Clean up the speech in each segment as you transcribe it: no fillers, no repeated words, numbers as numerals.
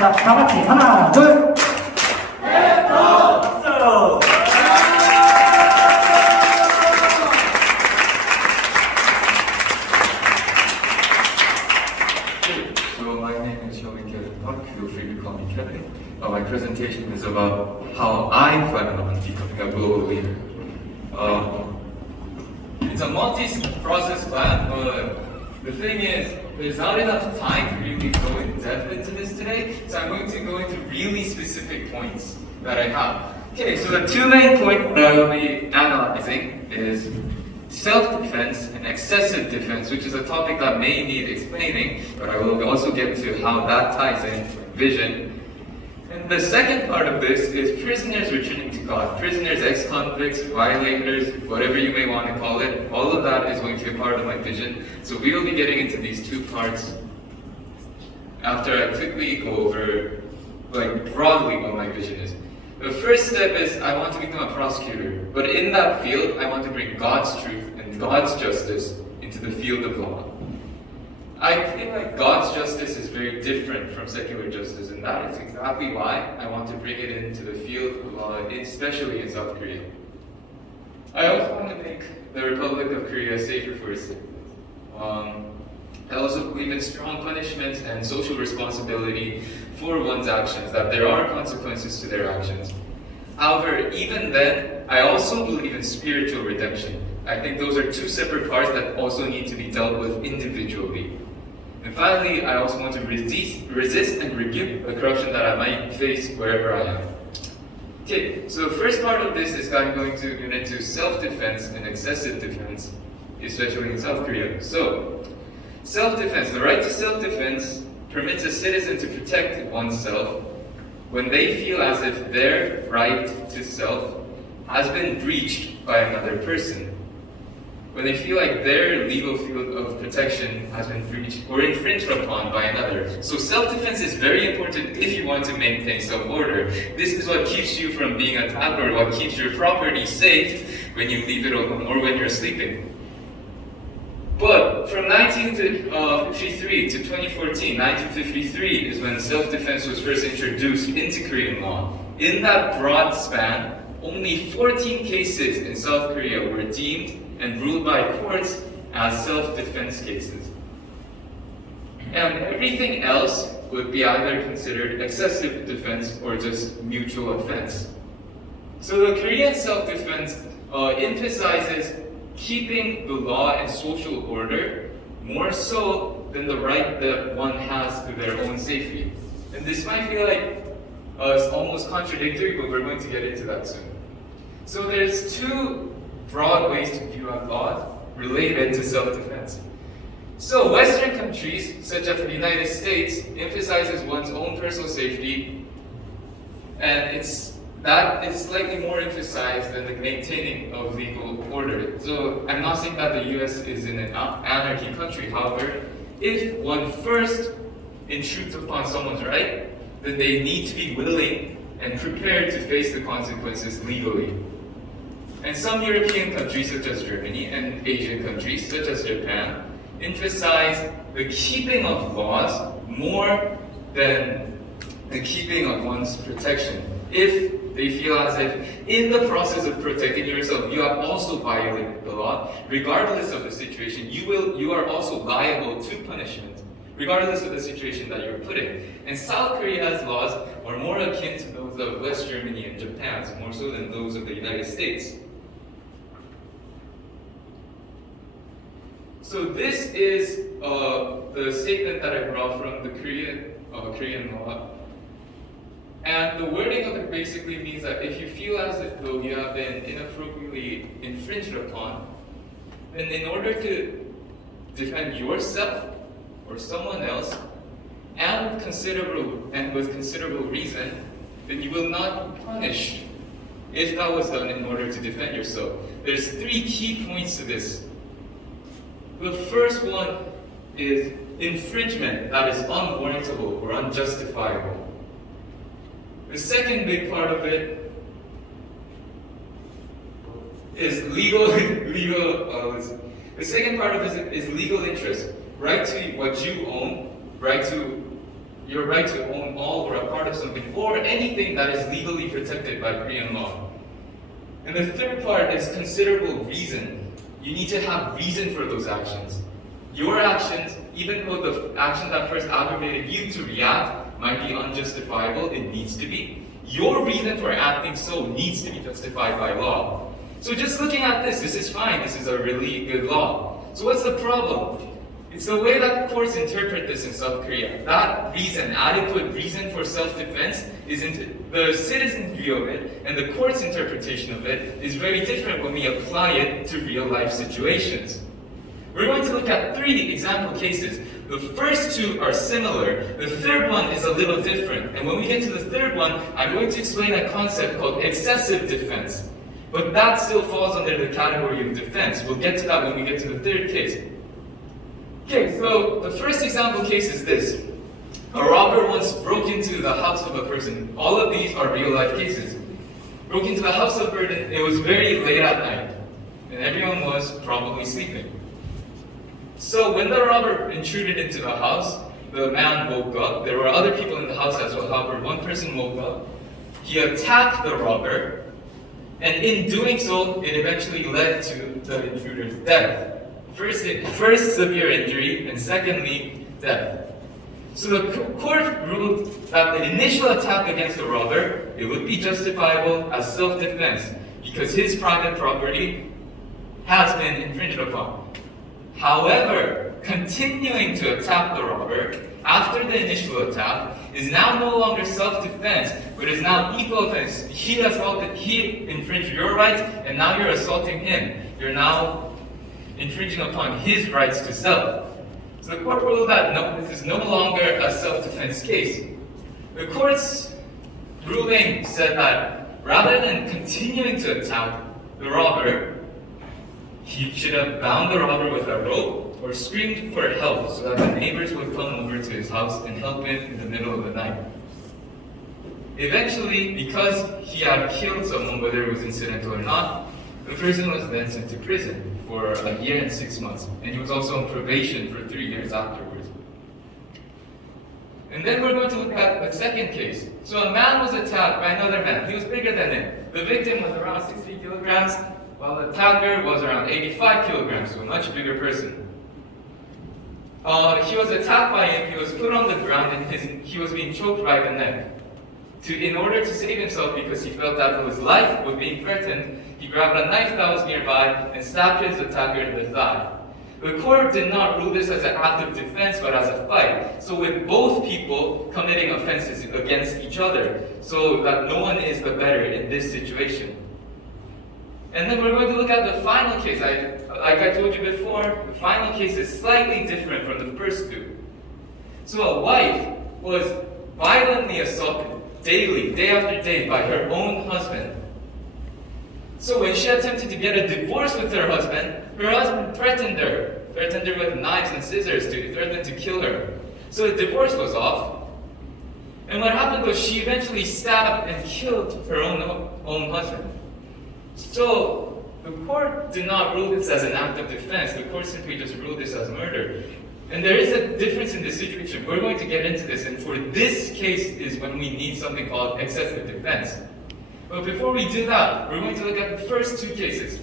자, 다 같이 하나, 둘. Feel free to call me Kevin. My presentation is about how I plan on becoming a global leader. It's a multi-process plan, but the thing is, there's not enough time to really go in depth into this today, so I'm going to go into really specific points that I have. Okay, so the two main points that I will be analyzing is self-defense and excessive defense, which is a topic that may need explaining, but I will also get to how that ties in with vision. And the second part of this is prisoners returning to God. Prisoners, ex-convicts, violators, whatever you may want to call it, all of that is going to be a part of my vision. So we will be getting into these two parts after I quickly go over, broadly what my vision is. The first step is I want to become a prosecutor, but in that field, I want to bring God's truth and God's justice into the field of law. I feel like God's justice is very different from secular justice, and that is exactly why I want to bring it into the field of law, especially in South Korea. I also want to make the Republic of Korea safer for its citizens. I also believe in strong punishment and social responsibility for one's actions, that there are consequences to their actions. However, even then, I also believe in spiritual redemption. I think those are two separate parts that also need to be dealt with individually. And finally, I also want to resist and rebuke the corruption that I might face wherever I am. Okay, so the first part of this is I'm going to get into self-defense and excessive defense, especially in South Korea. So, self-defense. The right to self-defense permits a citizen to protect oneself when they feel as if their right to self has been breached by another person. When they feel like their legal field of protection has been breached or infringed upon by another. So self-defense is very important if you want to maintain self-order. This is what keeps you from being attacked, or what keeps your property safe when you leave it alone or when you're sleeping. But from 1953 to 2014, 1953 is when self-defense was first introduced into Korean law. In that broad span, only 14 cases in South Korea were deemed and ruled by courts as self-defense cases. And everything else would be either considered excessive defense or just mutual offense. So the Korean self-defense emphasizes keeping the law and social order more so than the right that one has to their own safety. And this might feel like it's almost contradictory, but we're going to get into that soon. So there's two broad ways to view a law related to self-defense. So Western countries, such as the United States, emphasizes one's own personal safety, and that is slightly more emphasized than the maintaining of legal order. So I'm not saying that the US is in an anarchy country. However, if one first intrudes upon someone's right, then they need to be willing and prepared to face the consequences legally. And some European countries, such as Germany, and Asian countries, such as Japan, emphasize the keeping of laws more than the keeping of one's protection. If they feel as if in the process of protecting yourself, you have also violated the law, regardless of the situation, you are also liable to punishment, regardless of the situation that you're put in. And South Korea's laws are more akin to those of West Germany and Japan, more so than those of the United States. So this is the statement that I brought from the Korean law. And the wording of it basically means that if you feel as though you have been inappropriately infringed upon, then in order to defend yourself or someone else, and with considerable reason, then you will not be punished if that was done in order to defend yourself. There's three key points to this. The first one is infringement that is unwarrantable or unjustifiable. The second big part of it is the second part of it is legal interest. Right to what you own, your right to own all or of something, or anything that is legally protected by Korean law. And the third part is considerable reason. You need to have reason for those actions. Your actions, even though the action that first aggravated you to react might be unjustifiable, it needs to be. Your reason for acting so needs to be justified by law. So just looking at this is fine. This is a really good law. So what's the problem? It's the way that the courts interpret this in South Korea. That reason, adequate reason for self-defense, isn't the citizen's view of it, and the court's interpretation of it is very different when we apply it to real-life situations. We're going to look at 3 example cases. The first 2 are similar. The third one is a little different. And when we get to the third one, I'm going to explain a concept called excessive defense. But that still falls under the category of defense. We'll get to that when we get to the third case. Okay, so the first example case is this. A robber once broke into the house of a person. All of these are real-life cases. Broke into the house of a person. It was very late at night, and everyone was probably sleeping. So when the robber intruded into the house, the man woke up. There were other people in the house as well. However, one person woke up. He attacked the robber, and in doing so, it eventually led to the intruder's death. First severe injury, and secondly, death. So the court ruled that the initial attack against the robber, it would be justifiable as self-defense because his private property has been infringed upon. However, continuing to attack the robber after the initial attack is now no longer self-defense, but is now equal offense. He infringed your rights, and now you're assaulting him. You're now infringing upon his rights to self. So the court ruled that no, this is no longer a self-defense case. The court's ruling said that rather than continuing to attack the robber, he should have bound the robber with a rope or screamed for help so that the neighbors would come over to his house and help him in the middle of the night. Eventually, because he had killed someone, whether it was incidental or not, the person was then sent to prison for 1 year and 6 months, and he was also on probation for 3 years afterwards. And then we're going to look at the second case. So a man was attacked by another man. He was bigger than him. The victim was around 60 kilograms, while the attacker was around 85 kilograms, so a much bigger person. He was attacked by him, he was put on the ground, and he was being choked by the neck. In order to save himself, because he felt that his life was being threatened, he grabbed a knife that was nearby and stabbed his attacker in the thigh. The court did not rule this as an act of defense, but as a fight. So with both people committing offenses against each other, so that no one is the better in this situation. And then we're going to look at the final case. Like I told you before, the final case is slightly different from the first 2. So a wife was violently assaulted daily, day after day, by her own husband. So when she attempted to get a divorce with her husband threatened her with knives and scissors, threatened to kill her. So the divorce was off. And what happened was she eventually stabbed and killed her own husband. So the court did not rule this as an act of defense. The court simply just ruled this as murder. And there is a difference in this situation. We're going to get into this, and for this case is when we need something called excessive defense. But before we do that, we're going to look at the first 2 cases.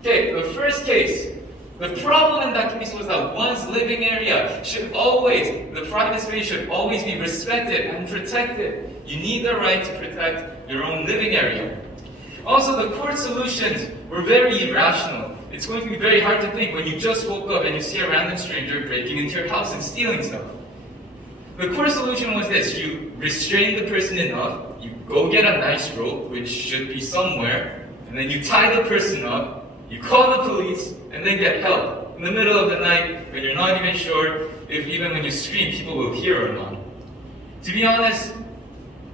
Okay, the first case. The problem in that case was that one's living area the private space should always be respected and protected. You need the right to protect your own living area. Also, the court solutions were very irrational. It's going to be very hard to think when you just woke up and you see a random stranger breaking into your house and stealing stuff. The core solution was this: you restrain the person enough, you go get a nice rope, which should be somewhere, and then you tie the person up, you call the police, and then get help. In the middle of the night, when you're not even sure if even when you scream, people will hear or not. To be honest,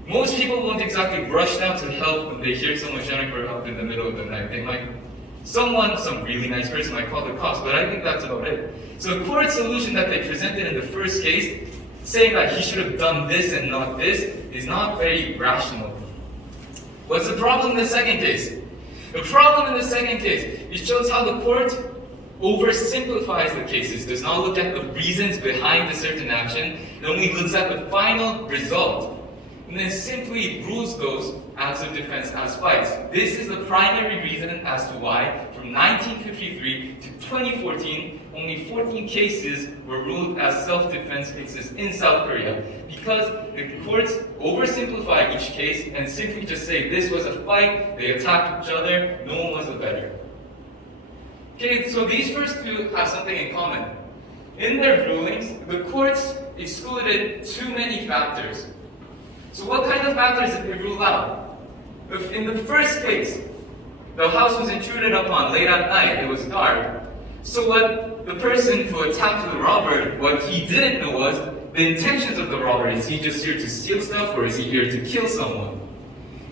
most people won't exactly rush down to help when they hear someone shouting for help in the middle of the night. They might, some really nice person might call the cops, but I think that's about it. So the court solution that they presented in the first case, saying that he should have done this and not this, is not very rational. What's the problem in the second case? The problem in the second case, it shows how the court oversimplifies the cases, does not look at the reasons behind a certain action, it only looks at the final result. and then simply rules those acts of defense as fights. This is the primary reason as to why from 1953 to 2014, only 14 cases were ruled as self-defense cases in South Korea, because the courts oversimplify each case and simply just say this was a fight, they attacked each other, no one was the better. Okay, so these first two have something in common. In their rulings, the courts excluded too many factors. So what kind of factors did they rule out? In the first case, the house was intruded upon late at night, it was dark. So what the person who attacked the robber, what he didn't know was the intentions of the robber. Is he just here to steal stuff, or is he here to kill someone?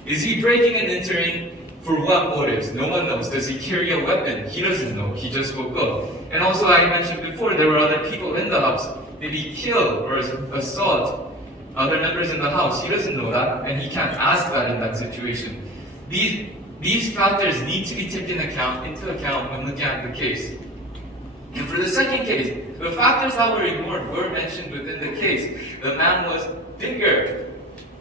Is he breaking and entering for what motives? No one knows. Does he carry a weapon? He doesn't know. He just woke up. And also, I mentioned before, there were other people in the house. Did he kill or assault other members in the house? He doesn't know that, and he can't ask that in that situation. These factors need to be taken into account when looking at the case. And for the second case, the factors that were ignored were mentioned within the case. The man was bigger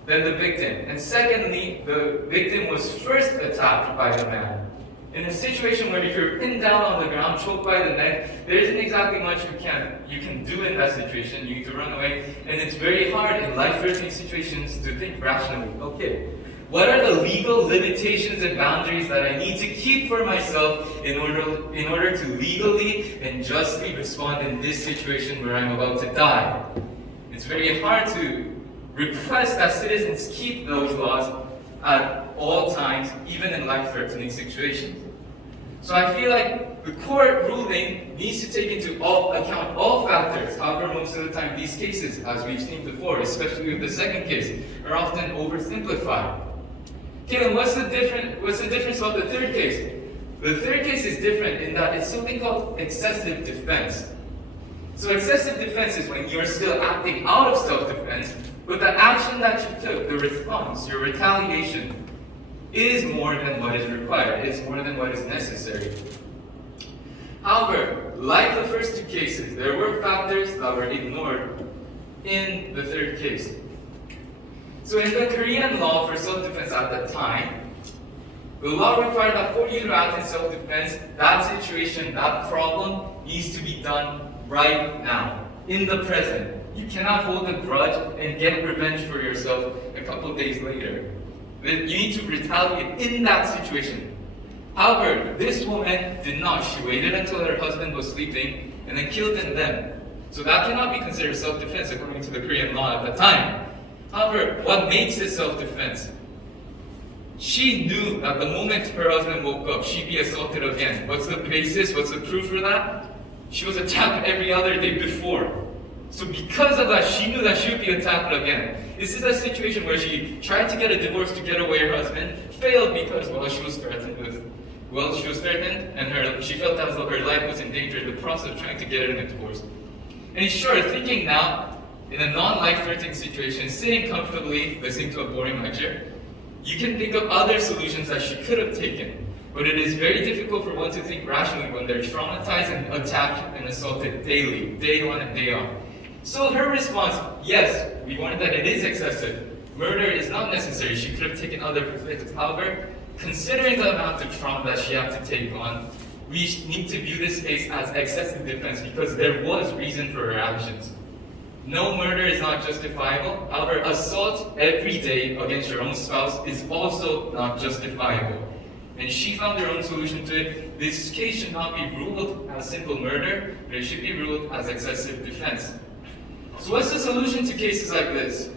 than the victim. And secondly, the victim was first attacked by the man. In a situation where if you're pinned down on the ground, choked by the neck, there isn't exactly much you can do in that situation. You need to run away, and it's very hard in life-threatening situations to think rationally. Okay, what are the legal limitations and boundaries that I need to keep for myself in order to legally and justly respond in this situation where I'm about to die? It's very hard to request that citizens keep those laws at all times, even in life-threatening situations. So I feel like the court ruling needs to take into account all factors. However, most of the time these cases, as we've seen before, especially with the second case, are often oversimplified. Okay, then what's the difference about the third case? The third case is different in that it's something called excessive defense. So excessive defense is when you're still acting out of self-defense, but the action that you took, the response, your retaliation, is more than what is required. It's more than what is necessary. However, like the first two cases, there were factors that were ignored in the third case. So in the Korean law for self-defense at that time, the law required that for you to act in self-defense, that situation, that problem needs to be done right now, in the present. You cannot hold a grudge and get revenge for yourself a couple days later. You need to retaliate in that situation. However, this woman did not. She waited until her husband was sleeping and then killed him then. So that cannot be considered self-defense according to the Korean law at the time. However, what makes it self-defense? She knew that the moment her husband woke up, she'd be assaulted again. What's the basis? What's the proof for that? She was attacked every other day before. So because of that, she knew that she would be attacked again. This is a situation where she tried to get a divorce to get away her husband, failed because, she was threatened and she felt as though her life was in danger in the process of trying to get her in a divorce. And sure, thinking now, in a non-life-threatening situation, sitting comfortably, listening to a boring lecture, you can think of other solutions that she could have taken. But it is very difficult for one to think rationally when they're traumatized and attacked and assaulted daily, day on and day on. So her response, yes, we warned that it is excessive. Murder is not necessary. She could have taken other perspectives. However, considering the amount of trauma that she had to take on, we need to view this case as excessive defense because there was reason for her actions. No, murder is not justifiable. However, assault every day against your own spouse is also not justifiable. And she found her own solution to it. This case should not be ruled as simple murder, but it should be ruled as excessive defense. So what's the solution to cases like this?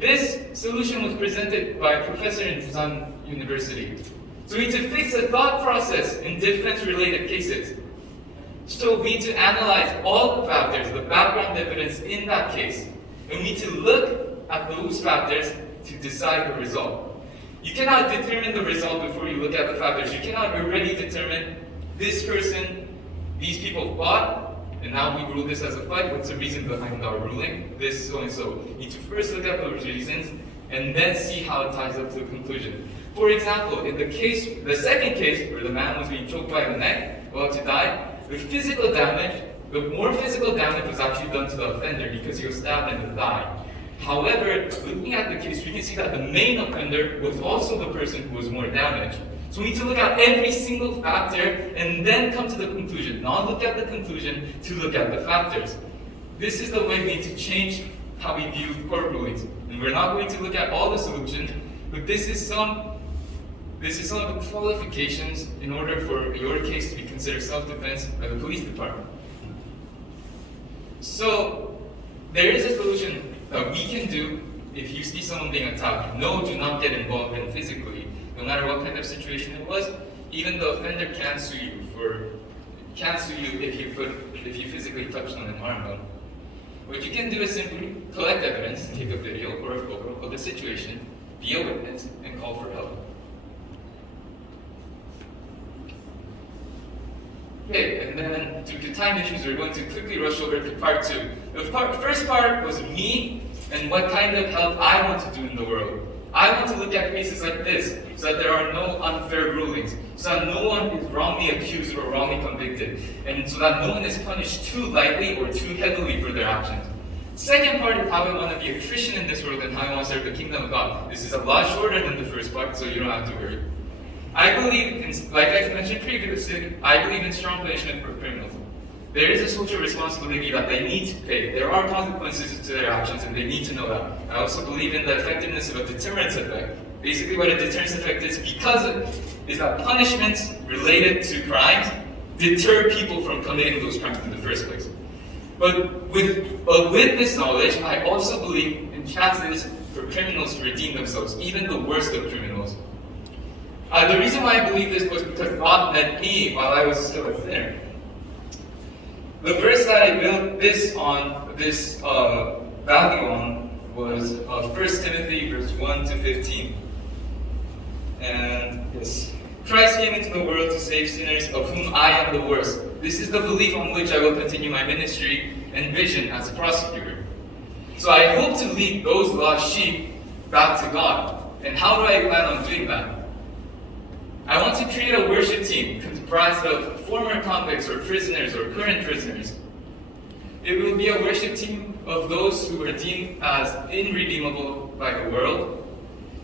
This solution was presented by a professor in Busan University. So we need to fix the thought process in defense-related cases. So we need to analyze all the factors, the background evidence in that case. And we need to look at those factors to decide the result. You cannot determine the result before you look at the factors. You cannot already determine this person, these people fought, and now we rule this as a fight. What's the reason behind our ruling? This, so and so. You need to first look at those reasons and then see how it ties up to the conclusion. For example, in the second case where the man was being choked by the neck, about to die, the more physical damage was actually done to the offender because he was stabbed in the thigh. However, looking at the case, we can see that the main offender was also the person who was more damaged. So we need to look at every single factor and then come to the conclusion. Not look at the conclusion, to look at the factors. This is the way we need to change how we view court rulings. And we're not going to look at all the solutions, but this is some of the qualifications in order for your case to be considered self-defense by the police department. So there is a solution that we can do if you see someone being attacked. No, do not get involved in physically. No matter what kind of situation it was, even the offender can sue you if you physically touch them and harm them. What you can do is simply collect evidence, take a video or a photo of the situation, be a witness, and call for help. Okay, and then due to time issues, we're going to quickly rush over to part 2. The first part was me and what kind of help I want to do in the world. I want to look at cases like this, so that there are no unfair rulings, so that no one is wrongly accused or wrongly convicted, and so that no one is punished too lightly or too heavily for their actions. Second part is how I want to be a Christian in this world and how I want to serve the kingdom of God. This is a lot shorter than the first part, so you don't have to worry. I believe in, like I mentioned previously, I believe in strong punishment for criminals. There is a social responsibility that they need to pay. There are consequences to their actions and they need to know that. I also believe in the effectiveness of a deterrence effect. Basically what a deterrence effect is is that punishments related to crimes deter people from committing those crimes in the first place. But with this knowledge, I also believe in chances for criminals to redeem themselves, even the worst of criminals. The reason why I believe this was because God met me while I was still a sinner. The verse that I built this value on was 1 Timothy verse 1 to 15. And yes, Christ came into the world to save sinners, of whom I am the worst. This is the belief on which I will continue my ministry and vision as a prosecutor. So I hope to lead those lost sheep back to God. And how do I plan on doing that? I want to create a worship team comprised of former convicts or prisoners or current prisoners. It will be a worship team of those who were deemed as irredeemable by the world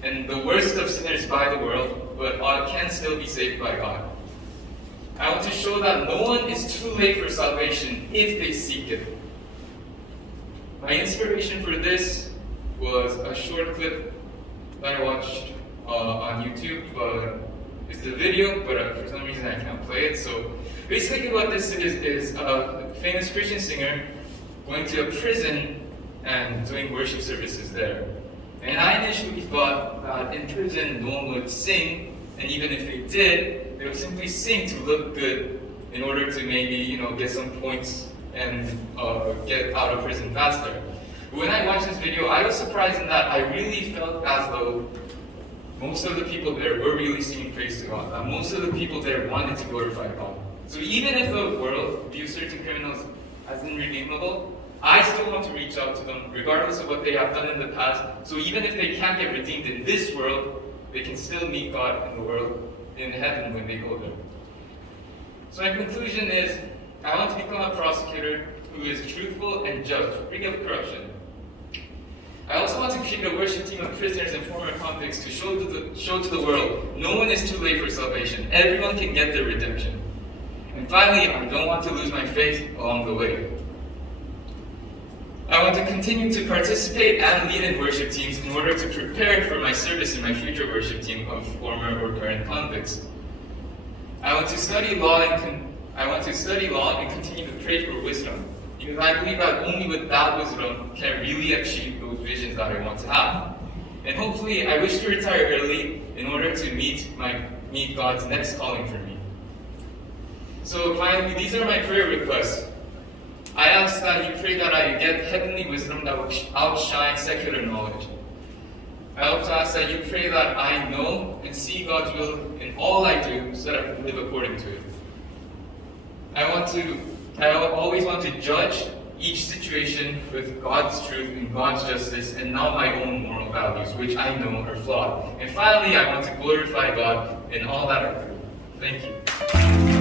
and the worst of sinners by the world, but can still be saved by God. I want to show that no one is too late for salvation if they seek it. My inspiration for this was a short clip that I watched on YouTube. It's the video, but for some reason I can't play it. So basically what this is a famous Christian singer going to a prison and doing worship services there. And I initially thought that in prison no one would sing, and even if they did, they would simply sing to look good in order to maybe, get some points and get out of prison faster. But when I watched this video, I was surprised in that I really felt as though most of the people there were really singing praise to God. That most of the people there wanted to glorify God. So even if the world views certain criminals as irredeemable, I still want to reach out to them, regardless of what they have done in the past. So even if they can't get redeemed in this world, they can still meet God in the world, in heaven when they go there. So my conclusion is, I want to become a prosecutor who is truthful and just, free of corruption. I also want to create a worship team of prisoners and former convicts to show to the world, no one is too late for salvation. Everyone can get their redemption. And finally, I don't want to lose my faith along the way. I want to continue to participate and lead in worship teams in order to prepare for my service in my future worship team of former or current convicts. I want to study law and continue to pray for wisdom, because I believe that only with that wisdom can I really achieve those visions that I want to have. And hopefully, I wish to retire early in order to meet God's next calling for me. So finally, these are my prayer requests. I ask that you pray that I get heavenly wisdom that will outshine secular knowledge. I also ask that you pray that I know and see God's will in all I do so that I can live according to it. I always want to judge each situation with God's truth and God's justice and not my own moral values, which I know are flawed. And finally, I want to glorify God in all that I do. Thank you.